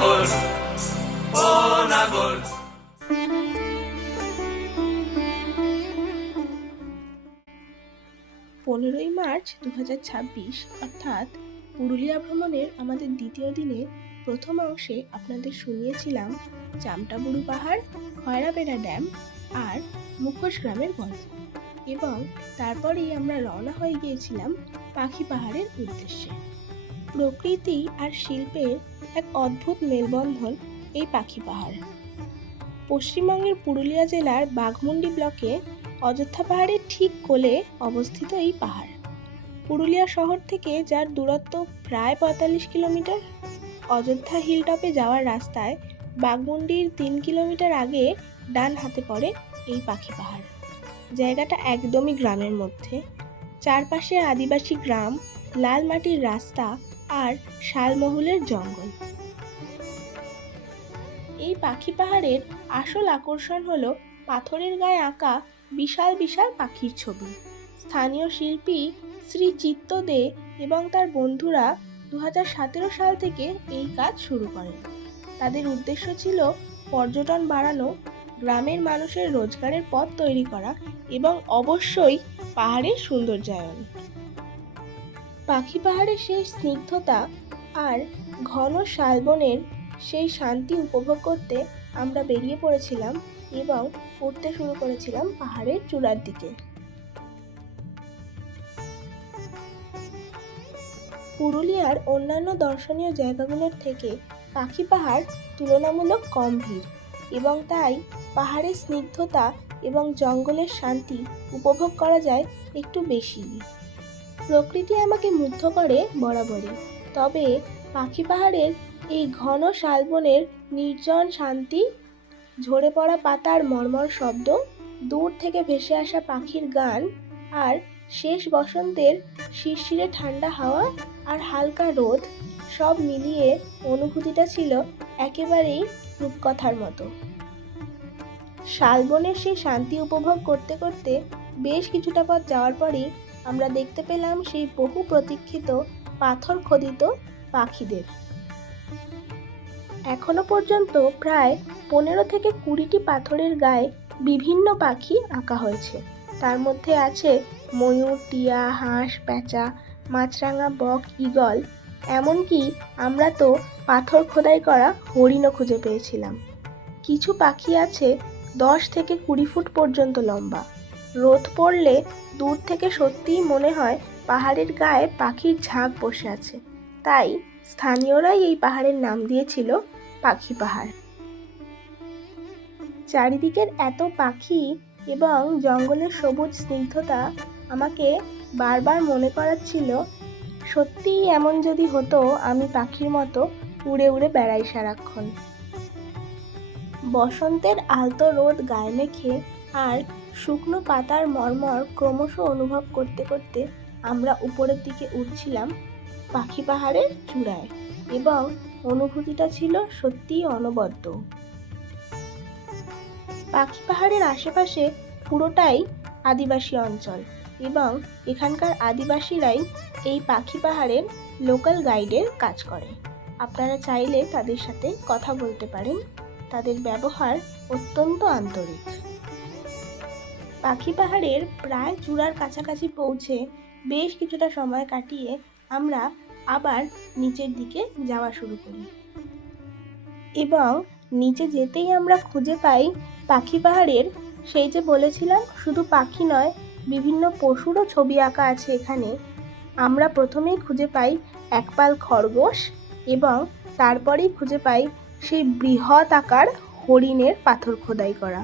নাগর, ও নাগর। 15ই March 2026 অর্থাৎ পুরুলিয়া ভ্রমণের আমাদের দ্বিতীয় দিনে প্রথম অংশে আপনাদের শুনিয়েছিলাম চামটাবুরু পাহাড়, খয়রাবেড়া ড্যাম আর মুখোশ গ্রামের গল্প, এবং তারপরেই আমরা রওনা হয়ে গিয়েছিলাম পাখি পাহাড়ের উদ্দেশ্যে। প্রকৃতি আর শিল্পের এক অদ্ভুত মেলবন্ধন এই পাখি পাহাড়। পশ্চিমবঙ্গের পুরুলিয়া জেলার বাঘমুন্ডি ব্লকে অযোধ্যা পাহাড়ের ঠিক কোলে অবস্থিত এই পাহাড়। পুরুলিয়া শহর থেকে যার দূরত্ব প্রায় 45 কিলোমিটার। অযোধ্যা হিলটপে যাওয়ার রাস্তায় বাঘমুন্ডির 3 কিলোমিটার আগে ডান হাতে পড়ে এই পাখি পাহাড়। জায়গাটা একদমই গ্রামের মধ্যে, চারপাশে আদিবাসী গ্রাম, লাল মাটির রাস্তা আর শালমহুলের জঙ্গল। এই পাখি পাহাড়ের আসল আকর্ষণ হলো পাথরের গায়ে আঁকা বিশাল বিশাল পাখির ছবি। স্থানীয় শিল্পী শ্রী চিত্ত দে এবং তার বন্ধুরা 2017 সাল থেকে এই কাজ শুরু করেন। তাদের উদ্দেশ্য ছিল পর্যটন বাড়ানো, গ্রামের মানুষের রোজগারের পথ তৈরি করা এবং অবশ্যই পাহাড়ের সৌন্দর্যায়ন। পাখি পাহাড়ের সেই স্নিগ্ধতা আর ঘন শালবনের সেই শান্তি উপভোগ করতে আমরা বেরিয়ে পড়েছিলাম এবং উঠতে শুরু করেছিলাম পাহাড়ের চূড়ার দিকে। পুরুলিয়ার অন্যান্য দর্শনীয় জায়গাগুলোর থেকে পাখি পাহাড় তুলনামূলক কম ভিড়, এবং তাই পাহাড়ের স্নিগ্ধতা এবং জঙ্গলের শান্তি উপভোগ করা যায় একটু বেশি। প্রকৃতি আমাকে মুগ্ধ করে বরাবরই, তবে পাখি পাহাড়ের এই ঘন শালবনের নির্জন শান্তি, ঝরে পড়া পাতার মর্মর শব্দ, দূর থেকে ভেসে আসা পাখির গান আর শেষ বসন্তের শিরশিরে ঠান্ডা হাওয়া আর হালকা রোদ, সব মিলিয়ে অনুভূতিটা ছিল একেবারেই রূপকথার মতো। শালবনের সেই শান্তি উপভোগ করতে করতে বেশ কিছুটা পথ যাওয়ার পরেই আমরা দেখতে পেলাম সেই বহু প্রতীক্ষিত পাথর খোদিত পাখিদের। এখনো পর্যন্ত প্রায় 15 থেকে 20টি পাথরের গায়ে বিভিন্ন পাখি আঁকা হয়েছে। তার মধ্যে আছে ময়ূর, টিয়া, হাঁস, পেঁচা, মাছরাঙা, বক, ঈগল, এমনকি আমরা তো পাথর খোদাই করা হরিণও খুঁজে পেয়েছিলাম। কিছু পাখি আছে 10 থেকে 20 ফুট পর্যন্ত লম্বা। রোদ পড়লে দূর থেকে সত্যিই মনে হয় পাহাড়ের গায়ে পাখির ঝাঁক বসে আছে। তাই স্থানীয়রাই এই পাহাড়ের নাম দিয়েছিল পাখি পাহাড়। চারিদিকের এত পাখি এবং জঙ্গলের সবুজ স্নিগ্ধতা আমাকে বারবার মনে করাচ্ছিল, সত্যিই এমন যদি হতো আমি পাখির মতো উড়ে উড়ে বেড়াই সারাক্ষণ। বসন্তের আলতো রোদ গায়ে মেখে আর শুকনো পাতার মর্মর ক্রমশ অনুভব করতে করতে আমরা উপরের দিকে উঠছিলাম পাখি পাহাড়ের চূড়ায়, এবং অনুভূতিটা ছিল সত্যিই অনবদ্য। পাখি পাহাড়ের আশেপাশে পুরোটাই আদিবাসী অঞ্চল, এবং এখানকার আদিবাসীরাই এই পাখি পাহাড়ের লোকাল গাইডের কাজ করে। আপনারা চাইলে তাদের সাথে কথা বলতে পারেন, তাদের ব্যবহার অত্যন্ত আন্তরিক। পাখি পাহাড়ের প্রায় চূড়ার কাছাকাছি পৌঁছে বেশ কিছুটা সময় কাটিয়ে আমরা আবার নিচের দিকে যাওয়া শুরু করি, এবং নিচে যেতেই আমরা খুঁজে পাই পাখি পাহাড়ের সেই যে বলেছিলাম শুধু পাখি নয়, বিভিন্ন পশুরও ছবি আঁকা আছে এখানে। আমরা প্রথমেই খুঁজে পাই একপাল খরগোশ, এবং তারপরেই খুঁজে পাই সেই বৃহৎ আকার হরিণের পাথর খোদাই করা।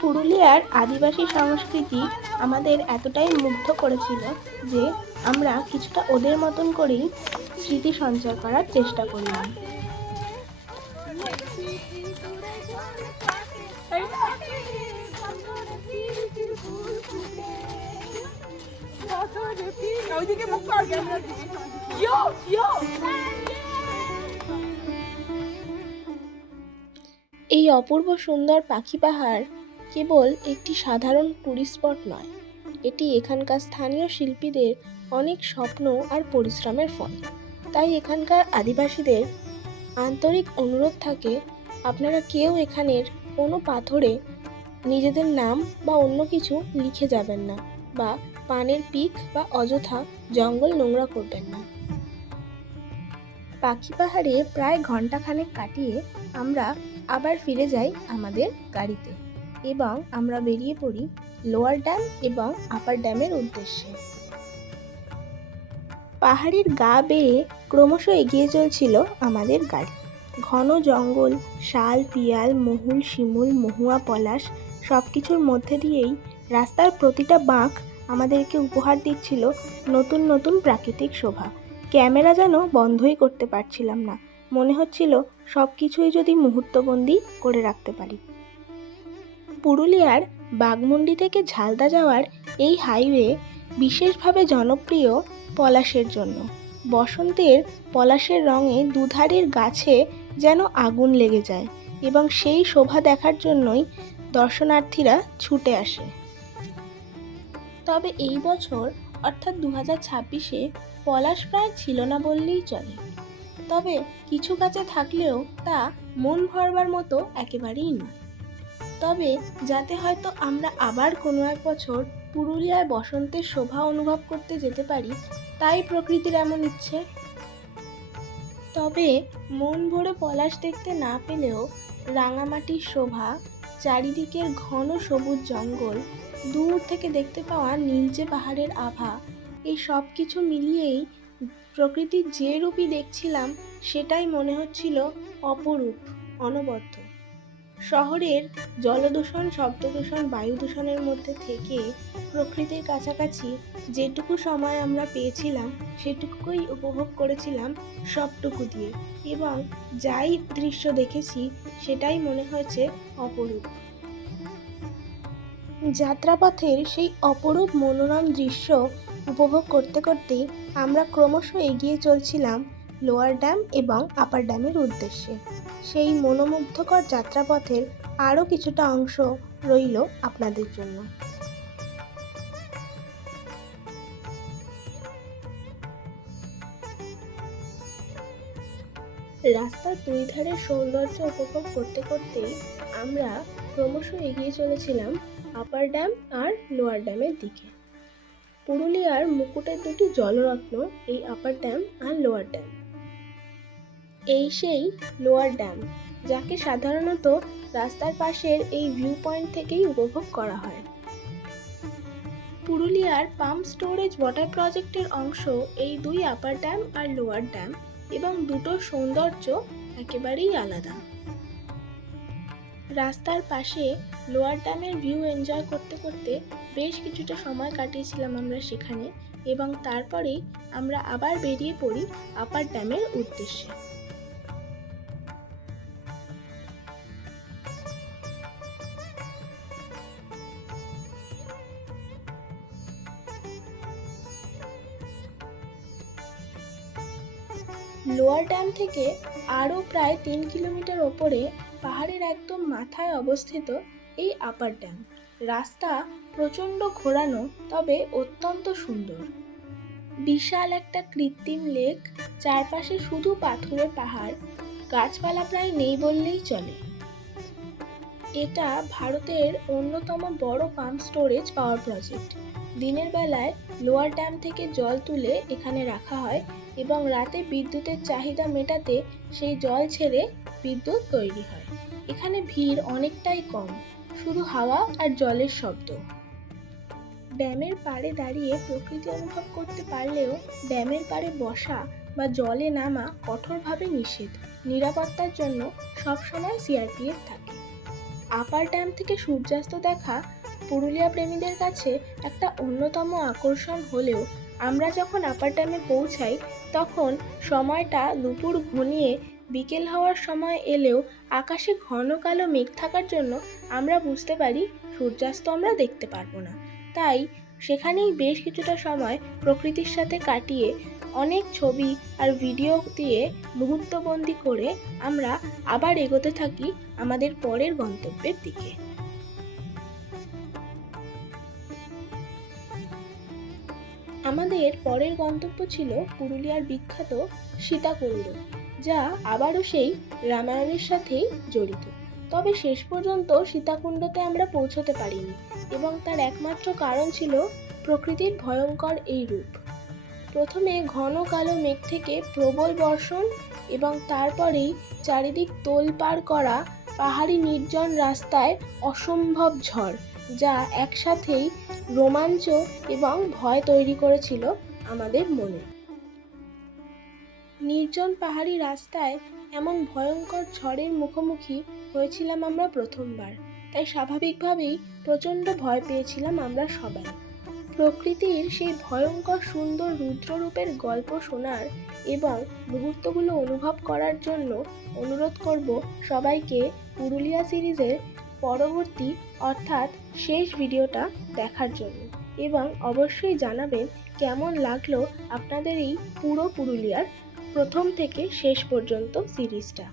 পুরুলিয়ার আদিবাসী সংস্কৃতি আমাদের এতটাই মুগ্ধ করেছিল যে আমরা কিছুটা ওদের মতন করেই স্মৃতি সঞ্চয় করার চেষ্টা করলাম। এই অপূর্ব সুন্দর পাখি পাহাড় কেবল একটি সাধারণ টুরিস্ট স্পট নয়, এটি এখানকার স্থানীয় শিল্পীদের অনেক স্বপ্ন আর পরিশ্রমের ফল। তাই এখানকার আদিবাসীদের আন্তরিক অনুরোধ থাকে, আপনারা কেউ এখানের কোনো পাথরে নিজেদের নাম বা অন্য কিছু লিখে যাবেন না, বা পানের পিক বা অযথা জঙ্গল নোংরা করবেন না। পাখি পাহাড়ে প্রায় ঘন্টাখানেক কাটিয়ে আমরা আবার ফিরে যাই আমাদের গাড়িতে এবং আমরা বেরিয়ে পড়ি লোয়ার ড্যাম এবং আপার ড্যামের উদ্দেশ্যে। পাহাড়ের গা বেয়ে ক্রমশ এগিয়ে চলছিল আমাদের গাড়ি। ঘন জঙ্গল, শাল, পিয়াল, মহুল, শিমুল, মহুয়া, পলাশ সব কিছুর মধ্যে দিয়েই রাস্তার প্রতিটা বাঁক আমাদেরকে উপহার দিচ্ছিল নতুন নতুন প্রাকৃতিক শোভা। ক্যামেরা যেন বন্ধই করতে পারছিলাম না, মনে হচ্ছিল সব কিছুই যদি মুহূর্তবন্দি করে রাখতে পারি। পুরুলিয়ার বাঘমুন্ডি থেকে ঝালদা যাওয়ার এই হাইওয়ে বিশেষভাবে জনপ্রিয় পলাশের জন্য। বসন্তের পলাশের রঙে দুধারের গাছে যেন আগুন লেগে যায় এবং সেই শোভা দেখার জন্যই দর্শনার্থীরা ছুটে আসে। তবে এই বছর অর্থাৎ 2026-এ পলাশ প্রায় ছিল না বললেই চলে। তবে কিছু গাছে থাকলেও তা মন ভরবার মতো একেবারেই নয়। তবে যাতে হয়তো আমরা আবার কোনো এক বছর পুরুলিয়ায় বসন্তের শোভা অনুভব করতে যেতে পারি, তাই প্রকৃতির এমন ইচ্ছে। তবে মন ভরে পলাশ দেখতে না পেলেও রাঙামাটির শোভা, চারিদিকের ঘন সবুজ জঙ্গল, দূর থেকে দেখতে পাওয়া নীলচে পাহাড়ের আভা, এই সব কিছু মিলিয়েই প্রকৃতির যে রূপই দেখছিলাম সেটাই মনে হচ্ছিল অপরূপ, অনবদ্য। শহরের জলদূষণ, শব্দদূষণ, বায়ু দূষণের মধ্যে থেকে প্রকৃতির কাছাকাছি যেটুকু সময় আমরা পেয়েছিলাম সেটুকুই উপভোগ করেছিলাম সবটুকু দিয়ে, এবং যাই দৃশ্য দেখেছি সেটাই মনে হয়েছে অপরূপ। যাত্রাপথের সেই অপরূপ মনোরম দৃশ্য উপভোগ করতে করতেই আমরা ক্রমশ এগিয়ে চলছিলাম লোয়ার ড্যাম এবং আপার ড্যামের উদ্দেশ্যে। সেই মনোমুগ্ধকর যাত্রাপথের আরও কিছুটা অংশ রইল আপনাদের জন্য। রাস্তার দুই ধারের সৌন্দর্য উপভোগ করতে করতেই আমরা ক্রমশ এগিয়ে চলেছিলাম আপার ড্যাম আর লোয়ার ড্যামের দিকে। পুরুলিয়ার মুকুটের দুটি জলরত্ন এই আপার ড্যাম আর লোয়ার ড্যাম। এই সেই লোয়ার ড্যাম, যাকে সাধারণত রাস্তার পাশের এই ভিউ পয়েন্ট থেকেই উপভোগ করা হয়। পুরুলিয়ার পাম্প স্টোরেজ ওয়াটার প্রজেক্টের অংশ এই দুই আপার ড্যাম আর লোয়ার ড্যাম, এবং দুটোর সৌন্দর্য একেবারেই আলাদা। রাস্তার পাশে লোয়ার ড্যামের ভিউ এনজয় করতে করতে বেশ কিছুটা সময় কাটিয়েছিলাম আমরা সেখানে, এবং তারপরেই আমরা আবার বেরিয়ে পড়ি আপার ড্যামের উদ্দেশ্যে। লোয়ার ড্যাম থেকে আরও প্রায় 3 কিলোমিটার ওপরে পাহাড়ের একদম মাথায় অবস্থিত এই আপার ড্যাম। রাস্তা প্রচণ্ড ঘোরানো, তবে অত্যন্ত সুন্দর। বিশাল একটা কৃত্রিম লেক, চারপাশে শুধু পাথুরে পাহাড়, গাছপালা প্রায় নেই বললেই চলে। এটা ভারতের অন্যতম বড় পাম্প স্টোরেজ পাওয়ার প্রজেক্ট। দিনের বেলায় লোয়ার ড্যাম থেকে জল তুলে এখানে রাখা হয় এবং রাতে বিদ্যুতের চাহিদা মেটাতে সেই জল ছেড়ে বিদ্যুৎ তৈরি হয়। এখানে ভিড় অনেকটাই কম, শুধু হাওয়া আর জলের শব্দ। ড্যামের পাড়ে দাঁড়িয়ে প্রকৃতি অনুভব করতে পারলেও ড্যামের পাড়ে বসা বা জলে নামা কঠোরভাবে নিষেধ। নিরাপত্তার জন্য সবসময় সিআরপিএফ থাকে। আপার ড্যাম থেকে সূর্যাস্ত দেখা পুরুলিয়া প্রেমীদের কাছে একটা অন্যতম আকর্ষণ হলেও আমরা যখন আপার ড্যামে পৌঁছাই তখন সময়টা দুপুর ঘনিয়ে বিকেল হওয়ার সময় এলেও আকাশে ঘন কালো মেঘ থাকার জন্য আমরা বুঝতে পারি সূর্যাস্ত আমরা দেখতে পারবো না। তাই সেখানেই বেশ কিছুটা সময় প্রকৃতির সাথে কাটিয়ে অনেক ছবি আর ভিডিও দিয়ে মুহূর্তবন্দি করে আমরা আবার এগোতে থাকি আমাদের পরের গন্তব্যের দিকে। আমরা আমাদের পরের গন্তব্য ছিল পুরুলিয়ার বিখ্যাত সীতাকুণ্ড, যা আবারও সেই রামায়ণের সাথেই জড়িত। তবে শেষ পর্যন্ত সীতাকুণ্ডতে আমরা পৌঁছতে পারিনি, এবং তার একমাত্র কারণ ছিল প্রকৃতির ভয়ঙ্কর এই রূপ। প্রথমে ঘন কালো মেঘ থেকে প্রবল বর্ষণ, এবং তারপরেই চারিদিক তোলপাড় করা পাহাড়ি নির্জন রাস্তায় অসম্ভব ঝড়, যা একসাথেই রোমাঞ্চ এবং ভয় তৈরি করেছিল আমাদের মনে। নির্জন পাহাড়ি রাস্তায় এমন ভয়ঙ্কর ঝড়ের মুখোমুখি হয়েছিলাম আমরা প্রথমবার, তাই স্বাভাবিকভাবেই প্রচণ্ড ভয় পেয়েছিলাম আমরা সবাই। প্রকৃতির সেই ভয়ঙ্কর সুন্দর রুদ্ররূপের গল্প শোনার এবং মুহূর্তগুলো অনুভব করার জন্য অনুরোধ করব সবাইকে পুরুলিয়া সিরিজের পরবর্তী অর্থাৎ শেষ ভিডিওটা দেখার জন্য, এবং অবশ্যই জানাবেন কেমন লাগলো আপনাদের এই পুরো পুরুলিয়ার প্রথম থেকে শেষ পর্যন্ত সিরিজটা।